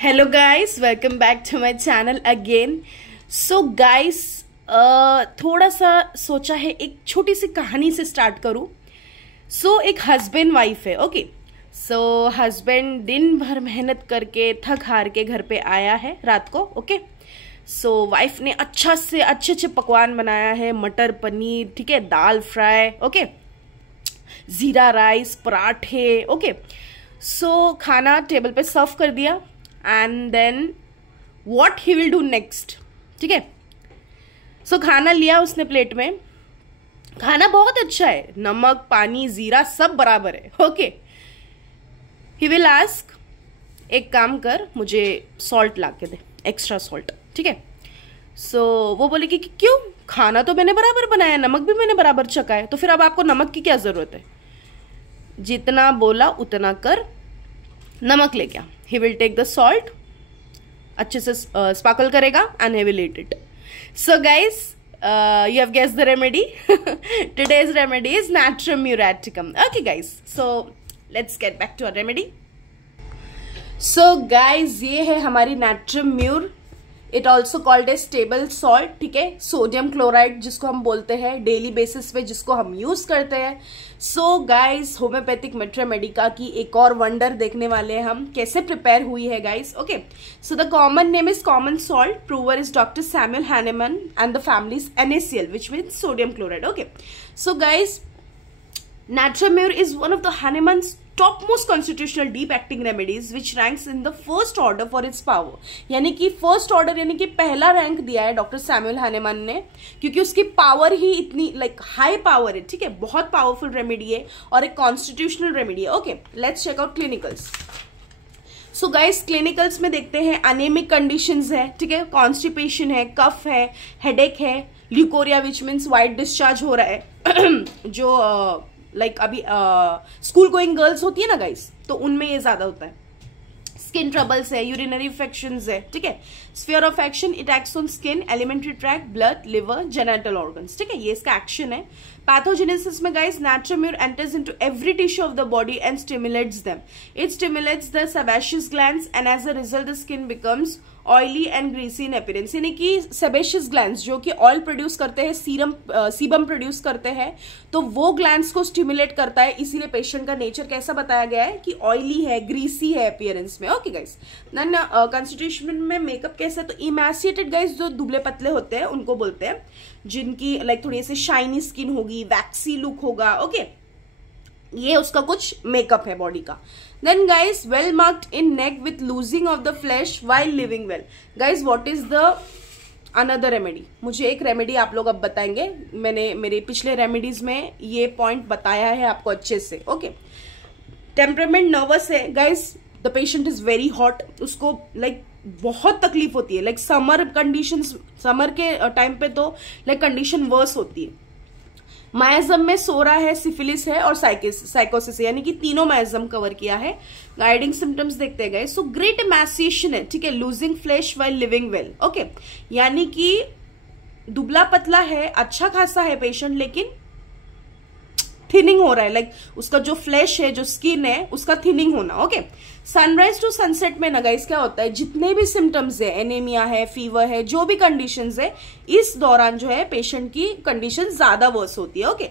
Hello guys, welcome back to my channel again. So guys, थोड़ा सा सोचा है एक छोटी सी कहानी से स्टार्ट करूं। एक हस्बैंड वाइफ है, ओके। हस्बैंड दिन भर मेहनत करके थक हार के घर पे आया है रात को, ओके। वाइफ ने अच्छे अच्छे पकवान बनाया है, मटर पनीर, ठीक है, दाल फ्राई, ओके, जीरा राइस, पराठे, ओके। खाना टेबल पे सर्व कर दिया and then what he will do next, ठीक है। खाना लिया उसने प्लेट में। खाना बहुत अच्छा है, नमक पानी जीरा सब बराबर है, ओके। ही विल आस्क, एक काम कर, मुझे सॉल्ट ला के दे, एक्स्ट्रा सॉल्ट, ठीक है। वो बोलेगी कि क्यों, खाना तो मैंने बराबर बनाया, नमक भी मैंने बराबर चखा है, तो फिर अब आपको नमक की क्या जरूरत है। जितना बोला उतना कर, नमक ले गया। He will take the salt, अच्छे से स्पार्कल करेगा and he will eat it. Guys, you have guessed the remedy. Today's remedy is Natrum muriaticum. Okay guys, let's get back to our remedy. Guys, ये है हमारी Natrum mur. It also called as table salt, ठीक है, sodium chloride जिसको हम बोलते हैं daily basis पे, जिसको हम यूज करते हैं। गाइस, होम्योपैथिक मेट्रामेडिका की एक और वंडर देखने वाले हैं हम, कैसे प्रिपेयर हुई है guys, okay. The common name is common salt, prover is doctor Samuel Hahnemann and the family is NaCl, which means sodium chloride, okay. Guys, Natrum mur is one of the Hahnemann's topmost constitutional deep acting remedies which ranks in the first order for its power. यानी कि first order यानी कि पहला rank दिया है doctor Samuel Hahnemann ने, क्योंकि उसकी पावर ही इतनी हाई पावर है, ठीक है, बहुत पावरफुल रेमेडी है और एक कॉन्स्टिट्यूशनल रेमेडी है, okay. Let's check out clinicals. Guys, clinicals में देखते हैं अनेमिक कंडीशंस है, ठीक है, कॉन्स्टिपेशन है, कफ है, हेडेक है, leucorrhoea which means white discharge हो रहा है जो अभी स्कूल गोइंग गर्ल्स होती है ना गाइस, तो उनमें ये ज्यादा होता है। स्किन ट्रबल्स है, यूरिनरी इन्फेक्शंस है, ठीक है। Sphere of action, it acts on skin, alimentary tract, blood, liver, genital organs, ठीक है, ये इसका एक्शन है। पैथोजेनेसिस में guys, Natrum mur enters into every tissue of the body and stimulates them. It stimulates the sebaceous glands and as a result the skin becomes oily and greasy in appearance. यानी कि sebaceous glands जो कि oil produce करते हैं, sebum produce करते हैं, तो वो ग्लैंड्स को स्टिमुलेट करता है, इसीलिए पेशेंट का नेचर कैसा बताया गया है कि ऑयली है, ग्रीसी है अपीयरेंस में, ओके गाइस। देन कॉन्स्टिट्यूशन में मेकअप कैसा है, तो इमैसिएटेड गाइस जो दुबले पतले होते हैं उनको बोलते हैं, जिनकी थोड़ी ऐसे शाइनी स्किन होगी, वैक्सी लुक होगा, ओके, ये उसका कुछ मेकअप है बॉडी का। Then guys, well marked in neck with losing of the flesh while living well. Guys, what is the another remedy? मुझे एक रेमेडी आप लोग अब बताएंगे, मैंने मेरे पिछले रेमेडीज में ये पॉइंट बताया है आपको अच्छे से, ओके। टेम्परामेंट नर्वस है guys, the patient is very hot, उसको बहुत तकलीफ होती है, समर कंडीशंस, समर के टाइम पे तो कंडीशन वर्स होती है। मायाजम में सोरा है, सिफिलिस है और साइकोसिस है, यानी कि तीनों मायाजम कवर किया है। गाइडिंग सिम्टम्स देखते गए, ग्रेट एमासिएशन है, ठीक है, losing flash while living well, okay, यानी कि दुबला पतला है, अच्छा खासा है पेशेंट, लेकिन थिनिंग हो रहा है, उसका जो फ्लैश है, जो स्किन है, उसका थिनिंग होना, ओके। सनराइज टू सनसेट में ना गाइस क्या होता है, जितने भी सिम्टम्स है, एनीमिया है, फीवर है, जो भी कंडीशंस है, इस दौरान जो है पेशेंट की कंडीशन ज्यादा वर्स होती है, ओके।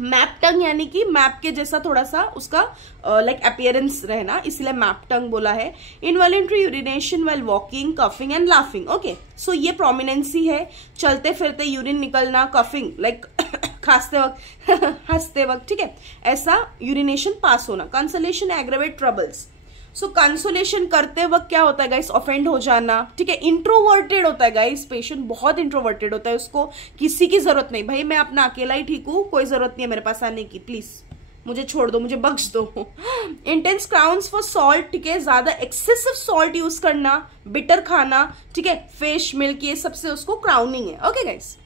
मैप टंग यानी कि मैप के जैसा थोड़ा सा उसका अपीयरेंस रहना, इसलिए मैप टंग बोला है। Involuntary urination well walking, coughing and laughing, okay. ये प्रोमिनेंसी है, चलते फिरते यूरिन निकलना, कफिंग खांसते वक्त हंसते वक्त, ठीक है, ऐसा यूरिनेशन पास होना। कंसोलेशन एग्रेवेट ट्रबल्स, कंसोलेशन करते वक्त क्या होता है गाइस, ऑफेंड हो जाना, ठीक है। इंट्रोवर्टेड होता है गाइस, पेशेंट बहुत इंट्रोवर्टेड होता है, उसको किसी की जरूरत नहीं, भाई मैं अपना अकेला ही ठीक हूं, कोई जरूरत नहीं है मेरे पास आने की, प्लीज मुझे छोड़ दो, मुझे बख्श दो। इंटेंस क्राउन्स फॉर सॉल्ट, ठीक है, ज्यादा एक्सेसिव सॉल्ट यूज करना, बिटर खाना, ठीक है, फिश मिल्क, ये सबसे उसको क्राउनिंग है, okay guys.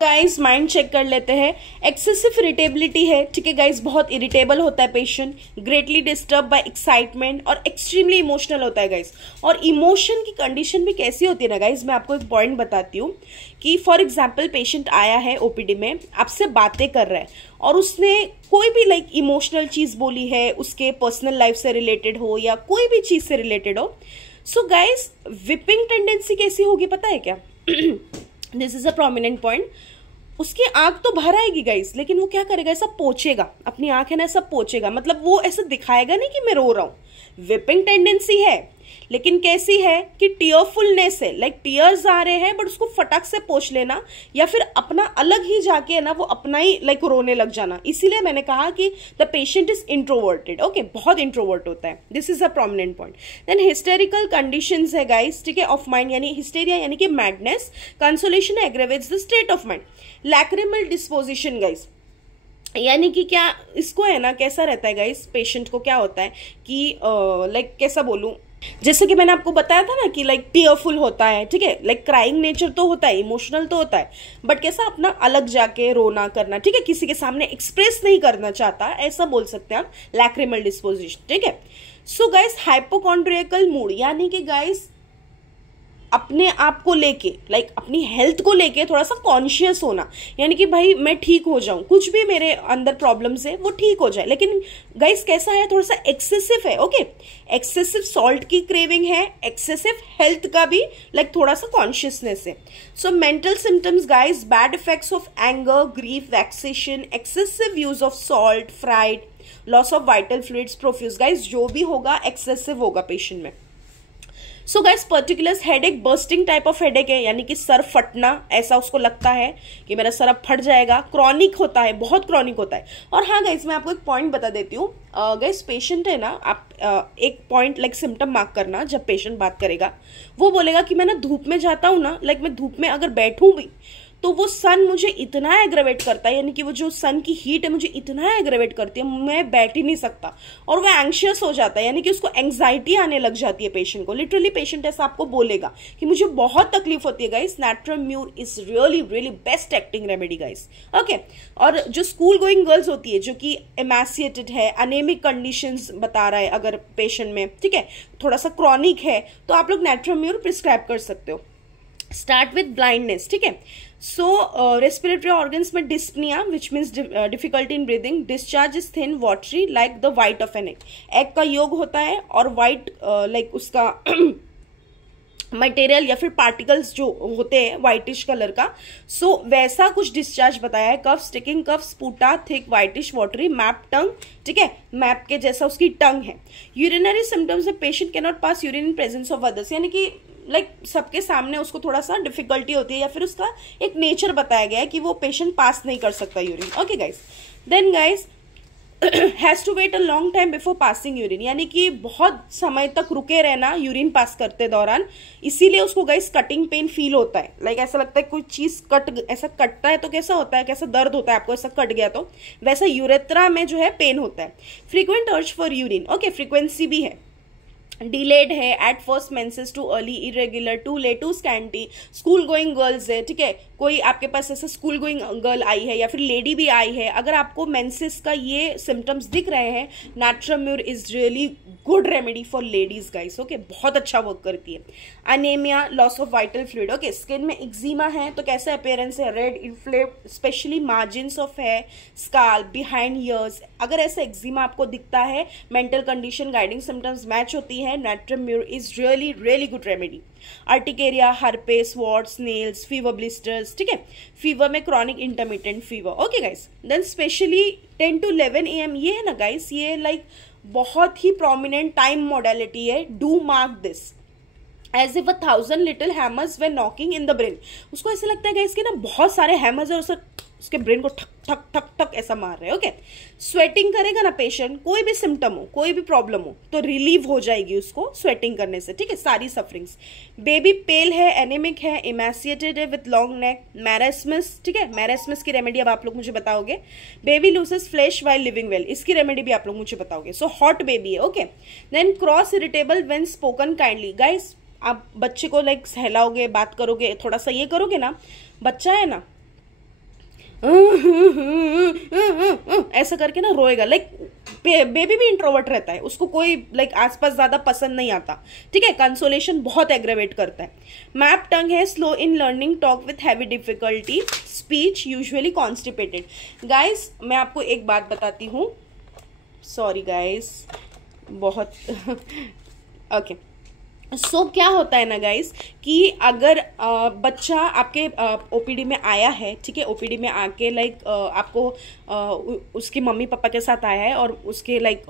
Guys mind check कर लेते हैं। एक्सेसिव इरिटेबिलिटी है, ठीक है गाइस, बहुत इरिटेबल होता है patient, greatly disturb by excitement और एक्सट्रीमली इमोशनल होता है गाइस। और इमोशन की कंडीशन भी कैसी होती है ना गाइस, मैं आपको एक पॉइंट बताती हूँ कि फॉर एग्जाम्पल पेशेंट आया है ओपीडी में, आपसे बातें कर रहा है और उसने कोई भी लाइक इमोशनल चीज बोली है, उसके पर्सनल लाइफ से रिलेटेड हो या कोई भी चीज से रिलेटेड हो। सो गाइस विपिंग टेंडेंसी कैसी होगी पता है क्या? This is a prominent point. उसकी आंख तो भर आएगी गाइस, लेकिन वो क्या करेगा, ऐसा पोछेगा अपनी आंख है ना, ऐसा पोछेगा, मतलब वो ऐसा दिखाएगा नहीं कि मैं रो रहा हूं। विपिंग टेंडेंसी है, लेकिन कैसी है कि टीयरफुलनेस है, लाइक टीयर्स आ रहे हैं बट उसको फटक से पोंछ लेना, या फिर अपना अलग ही जाके है ना वो अपना ही लाइक रोने लग जाना। इसीलिए मैंने कहा कि the patient is introverted. Okay, बहुत इंट्रोवर्ट होता है, this is a prominent point. Then hysterical conditions है गाइस, ठीक है, ऑफ माइंड, यानी हिस्टेरिया यानी कि madness, consolation aggravates the state of mind. Lacrimal disposition guys, यानी कि क्या इसको है ना, कैसा रहता है गाइस, पेशेंट को क्या होता है कि लाइक कैसा बोलूं, जैसे कि मैंने आपको बताया था ना कि लाइक टीयरफुल होता है, ठीक है, लाइक क्राइंग नेचर तो होता है, इमोशनल तो होता है, बट कैसा अपना अलग जाके रोना करना, ठीक है, किसी के सामने एक्सप्रेस नहीं करना चाहता, ऐसा बोल सकते हैं आप, लैक्रिमल डिस्पोजिशन, ठीक है। सो गाइस हाइपोकॉन्ड्रियकल मूड, यानी कि गाइस अपने आप को लेके लाइक अपनी हेल्थ को लेके थोड़ा सा कॉन्शियस होना, यानी कि भाई मैं ठीक हो जाऊं, कुछ भी मेरे अंदर प्रॉब्लम्स है वो ठीक हो जाए, लेकिन गाइस कैसा है, थोड़ा सा एक्सेसिव है। ओके, एक्सेसिव सॉल्ट की क्रेविंग है, एक्सेसिव हेल्थ का भी लाइक थोड़ा सा कॉन्शियसनेस है। So mental symptoms guys, bad effects of anger, grief, vexation, excessive use of salt, fried, loss of vital fluids, profuse, guys जो भी होगा एक्सेसिव होगा पेशेंट में। So guys particulars headache, bursting type of headache है, यानी कि sir फटना, ऐसा उसको लगता है कि मेरा सर अब फट जाएगा, क्रॉनिक होता है, बहुत क्रॉनिक होता है। और हाँ गाइस मैं आपको एक पॉइंट बता देती हूँ, गाइस पेशेंट है ना, आप एक पॉइंट लाइक सिम्टम मार्क करना, जब पेशेंट बात करेगा वो बोलेगा कि मैं ना धूप में जाता हूँ ना, लाइक मैं धूप में अगर बैठूं भी तो वो सन मुझे इतना एग्रेवेट करता है, यानी कि वो जो सन की हीट है मुझे इतना एग्रेवेट करती है, मैं बैठ ही नहीं सकता, और वो एंशियस हो जाता है, यानी कि उसको एंग्जाइटी आने लग जाती है पेशेंट को। लिटरली पेशेंट ऐसा आपको बोलेगा कि मुझे बहुत तकलीफ होती है guys. Natrum mur is really really best acting remedy guys. Okay, और जो स्कूल गोइंग गर्ल्स होती है, जो कि एमैसिएटेड है, अनेमिक कंडीशंस बता रहा है अगर पेशेंट में, ठीक है, थोड़ा सा क्रॉनिक है, तो आप लोग नैट्रम म्यूर प्रिस्क्राइब कर सकते हो। स्टार्ट विथ ब्लाइंडनेस, ठीक है। सो रेस्पिरेटरी ऑर्गन्स में dyspnoea which means difficulty in breathing, discharge is thin watery like the white of an egg, egg का योग होता है और वाइट लाइक उसका मटेरियल या फिर पार्टिकल्स जो होते हैं व्हाइटिश कलर का, सो वैसा कुछ डिस्चार्ज बताया है। कफ, स्टिकिंग कफ, स्पूटा, थिक व्हाइटिश वाटरी, मैप टंग, ठीक है, मैप के जैसा उसकी टंग है। Urinary symptoms, patient can not pass urine in presence of others, यानी कि लाइक सबके सामने उसको थोड़ा सा डिफिकल्टी होती है, या फिर उसका एक नेचर बताया गया है कि वो पेशेंट पास नहीं कर सकता urine. Okay guys, then guys has to wait a long time before passing urine, यानी कि बहुत समय तक रुके रहना यूरिन पास करते दौरान, इसीलिए उसको गाइस कटिंग पेन फील होता है, लाइक ऐसा लगता है कोई चीज ऐसा कटता है तो कैसा होता है, कैसा दर्द होता है आपको, ऐसा कट गया तो वैसा यूरेथ्रा में जो है पेन होता है। Frequent urge for urine, okay, frequency भी है, डिलेड है, at first menses, too early, irregular, too late, too scanty, school going girls है, ठीक है, कोई आपके पास ऐसा स्कूल गोइंग गर्ल आई है या फिर लेडी भी आई है, अगर आपको मेंसेस का ये सिम्टम्स दिख रहे हैं, Natrum mur is really good remedy for ladies guys. Okay, बहुत अच्छा वर्क करती है। Anaemia, loss of vital fluid, okay, skin में एक्जिमा है तो कैसे अपीयरेंस है, red, inflamed, especially margins of hair, scalp, behind ears, अगर ऐसा एक्जिमा आपको दिखता है, mental condition, guiding symptoms match होती है, Natrum mur is really really good remedy. Urticaria, herpes, warts, nails, fever, blisters, ठीक है, फीवर में chronic intermittent fever. Okay guys, then especially 10 to 11 AM, ये है ना गाइस, ये लाइक बहुत ही प्रोमिनेंट टाइम मॉडलिटी है। Do mark this as if 1,000 little hammers were knocking in the brain, उसको ऐसा लगता है गाइस कि ना बहुत सारे हैमर्स और उसके ब्रेन को ठक ठक ठक ठक ऐसा मार रहे हैं। ओके, स्वेटिंग करेगा ना पेशेंट, कोई भी सिम्टम हो, कोई भी प्रॉब्लम हो, तो रिलीव हो जाएगी उसको स्वेटिंग करने से, ठीक है, सारी सफरिंग्स। बेबी पेल है, एनेमिक है, इमैसिएटेड है विथ लॉन्ग नेक, मैरास्मस, ठीक है, मैरास्मस की रेमेडी अब आप लोग मुझे बताओगे। Baby loses flesh while living well, इसकी रेमेडी भी आप लोग मुझे बताओगे। सो हॉट बेबी है। Okay, then cross irritable when spoken kindly, guys आप बच्चे को लाइक सहलाओगे, बात करोगे, थोड़ा सा ये करोगे ना, बच्चा है ना ऐसा करके ना रोएगा। लाइक बेबी भी इंट्रोवर्ट रहता है, उसको कोई लाइक आसपास ज्यादा पसंद नहीं आता, ठीक है। कंसोलेशन बहुत एग्रेवेट करता है। मैप टंग है slow in learning, talk with heavy difficulty, speech usually constipated. Guys मैं आपको एक बात बताती हूँ, सॉरी गाइस बहुत ओके सो क्या होता है ना गाइस कि अगर बच्चा आपके ओपीडी में आया है, ठीक है, ओपीडी में आके लाइक आपको उसके मम्मी पापा के साथ आया है और उसके लाइक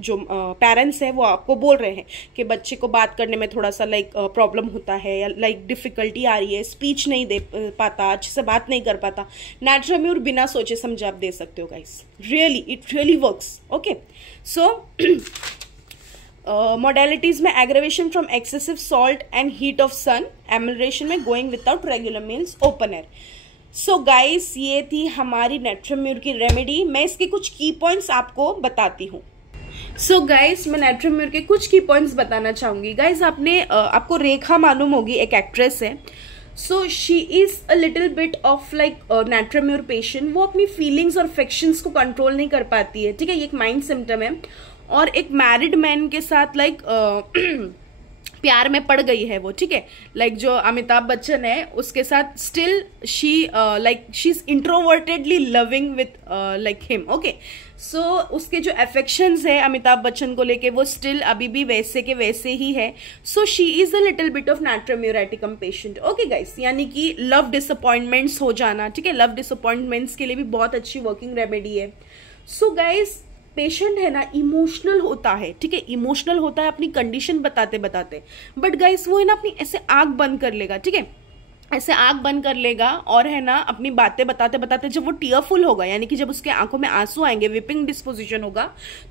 जो पेरेंट्स है वो आपको बोल रहे हैं कि बच्चे को बात करने में थोड़ा सा लाइक प्रॉब्लम होता है या लाइक डिफिकल्टी आ रही है, स्पीच नहीं दे पाता, अच्छे से बात नहीं कर पाता, नेचुरल म्यूर बिना सोचे समझे आप दे सकते हो guys. Really it really works. Okay so modalities में aggravation from excessive salt and heat of sun, amelioration में going without regular meals, open air. So guys ये थी हमारी नेट्रम म्यूर की रेमेडी। मैं इसके कुछ की पॉइंट्स आपको बताती हूँ। सो गाइस मैं नेट्रम म्यूर के कुछ की पॉइंट्स बताना चाहूंगी। गाइस आपको रेखा मालूम होगी, एक एक्ट्रेस है। So she is a little bit of like natrum mur patient. वो अपनी फीलिंग्स और अफेक्शंस को कंट्रोल नहीं कर पाती है, ठीक है, ये एक माइंड सिम्टम है। और एक मैरिड मैन के साथ लाइक प्यार में पड़ गई है वो, ठीक है, लाइक जो अमिताभ बच्चन है उसके साथ still she like she is introvertedly loving with like him. Okay so उसके जो अफेक्शंस है अमिताभ बच्चन को लेके वो स्टिल अभी भी वैसे के वैसे ही है। So she is a little bit of natrum muriaticum patient. Okay guys, यानी कि लव डिसअपॉइंटमेंट्स हो जाना, ठीक है, लव डिसअपॉइंटमेंट्स के लिए भी बहुत अच्छी वर्किंग रेमेडी है। सो गाइस पेशेंट है ना इमोशनल होता है, ठीक है, इमोशनल होता है अपनी कंडीशन बताते बताते, बट गाइस वो है ना अपनी ऐसे आंख बंद कर लेगा, ठीक है, ऐसे आंख बंद कर लेगा और है ना अपनी बातें बताते बताते जब वो टीयरफुल होगा, यानी कि जब उसके आंखों में आंसू आएंगे, विपिंग डिस्पोजिशन होगा,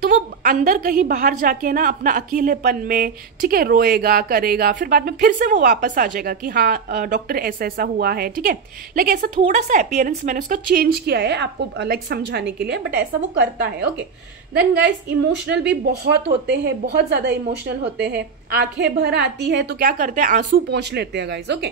तो वो अंदर कहीं बाहर जाके ना अपना अकेलेपन में, ठीक है, रोएगा करेगा, फिर बाद में फिर से वो वापस आ जाएगा कि हाँ डॉक्टर ऐसा ऐसा हुआ है, ठीक है। लाइक ऐसा थोड़ा सा अपीयरेंस मैंने उसका चेंज किया है आपको लाइक समझाने के लिए, बट ऐसा वो करता है। ओके देन गाइस इमोशनल भी बहुत होते हैं, बहुत ज्यादा इमोशनल होते हैं, आंखें भर आती है तो क्या करते हैं, आंसू पोंछ लेते हैं गाइस। ओके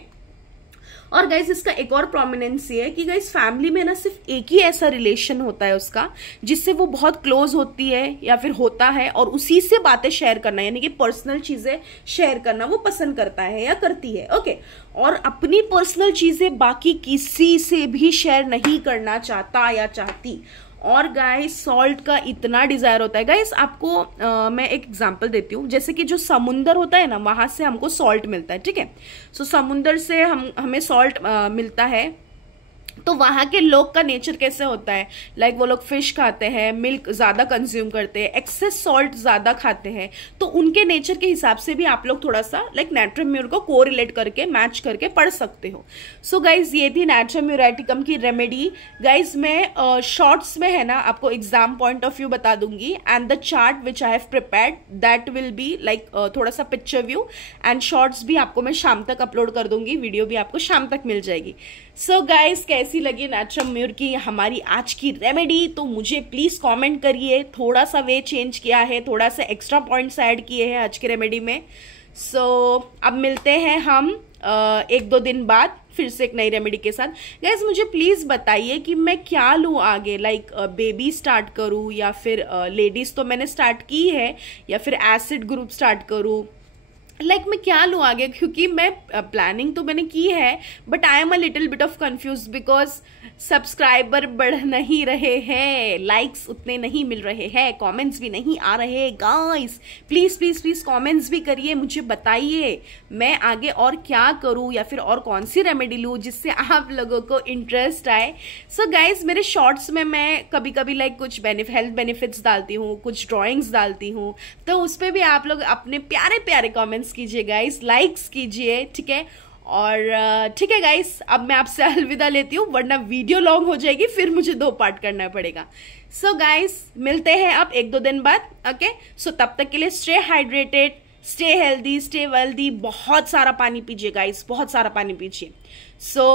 और गाइज इसका एक और प्रोमिनेंस ये है कि गाइज फैमिली में ना सिर्फ एक ही ऐसा रिलेशन होता है उसका जिससे वो बहुत क्लोज होती है या फिर होता है, और उसी से बातें शेयर करना यानी कि पर्सनल चीजें शेयर करना वो पसंद करता है या करती है। ओके और अपनी पर्सनल चीजें बाकी किसी से भी शेयर नहीं करना चाहता या चाहती। और गाइस सॉल्ट का इतना डिजायर होता है गाइस, आपको मैं एक एग्जांपल देती हूँ। जैसे कि जो समुंदर होता है ना वहां से हमको सॉल्ट मिलता है, ठीक है। सो समुंदर से हमें सॉल्ट मिलता है, तो वहां के लोग का नेचर कैसे होता है, लाइक वो लोग फिश खाते हैं, मिल्क ज्यादा कंज्यूम करते हैं, एक्सेस सॉल्ट ज्यादा खाते हैं, तो उनके नेचर के हिसाब से भी आप लोग थोड़ा सा लाइक नेट्रम म्यूर को कोरिलेट करके मैच करके पढ़ सकते हो। सो गाइज ये थी नेट्रम म्यूरेटिकम की रेमेडी। गाइज मैं शॉर्ट्स में है ना आपको एग्जाम पॉइंट ऑफ व्यू बता दूंगी, and the chart which I have prepared that will be like थोड़ा सा पिक्चर व्यू, एंड शॉर्ट्स भी आपको मैं शाम तक अपलोड कर दूंगी, वीडियो भी आपको शाम तक मिल जाएगी। सो गाइज कैसी लगी नेट्रम म्यूर की हमारी आज की रेमेडी, तो मुझे प्लीज कमेंट करिए। थोड़ा सा वे चेंज किया है, थोड़ा सा एक्स्ट्रा पॉइंट्स ऐड किए हैं आज की रेमेडी में। सो अब मिलते हैं हम 1-2 दिन बाद फिर से एक नई रेमेडी के साथ। गाइज मुझे प्लीज बताइए कि मैं क्या लूँ आगे, लाइक बेबी स्टार्ट करूँ या फिर लेडीज तो मैंने स्टार्ट की है, या फिर एसिड ग्रुप स्टार्ट करूँ, लाइक मैं क्या लूँ आगे, क्योंकि मैं प्लानिंग तो मैंने की है, but I am a little bit of confuse because subscriber बढ़ नहीं रहे हैं, लाइक्स उतने नहीं मिल रहे हैं, कमेंट्स भी नहीं आ रहे। Guys please please please comments भी करिए, मुझे बताइए मैं आगे और क्या करूँ या फिर और कौन सी रेमेडी लूँ जिससे आप लोगों को इंटरेस्ट आए। सो गाइज मेरे शॉर्ट्स में मैं कभी कभी लाइक कुछ हेल्थ बेनिफिट्स डालती हूँ, कुछ ड्राइंग्स डालती हूँ, तो उस पर भी आप लोग अपने प्यारे प्यारे कमेंट्स कीजिए गाइस, लाइक्स कीजिए, ठीक है। और ठीक है गाइस अब मैं आपसे अलविदा लेती हूँ, वरना वीडियो लॉन्ग हो जाएगी, फिर मुझे 2 पार्ट करना पड़ेगा। सो गाइस मिलते हैं अब 1-2 दिन बाद। ओके सो तब तक के लिए stay hydrated, stay healthy, stay wealthy, बहुत सारा पानी पीजिए गाइस, बहुत सारा पानी पीजिए। So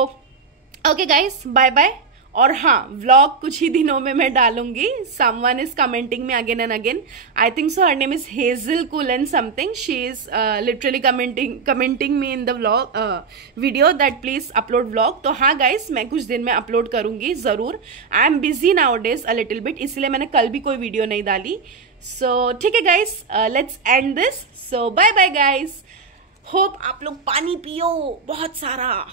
okay guys bye bye, और हाँ, व्लॉग कुछ ही दिनों में मैं डालूंगी. Someone is commenting me again and again. I think so her name is hazel Cullen something. She is literally commenting me in the vlog video that please upload vlog. तो हाँ गाइस, मैं कुछ दिन में अपलोड करूंगी जरूर. I am busy now days a little bit, इसलिए मैंने कल भी कोई वीडियो नहीं डाली. सो ठीक है guys, let's end this. So bye bye guys. Hope आप लोग पानी पियो बहुत सारा.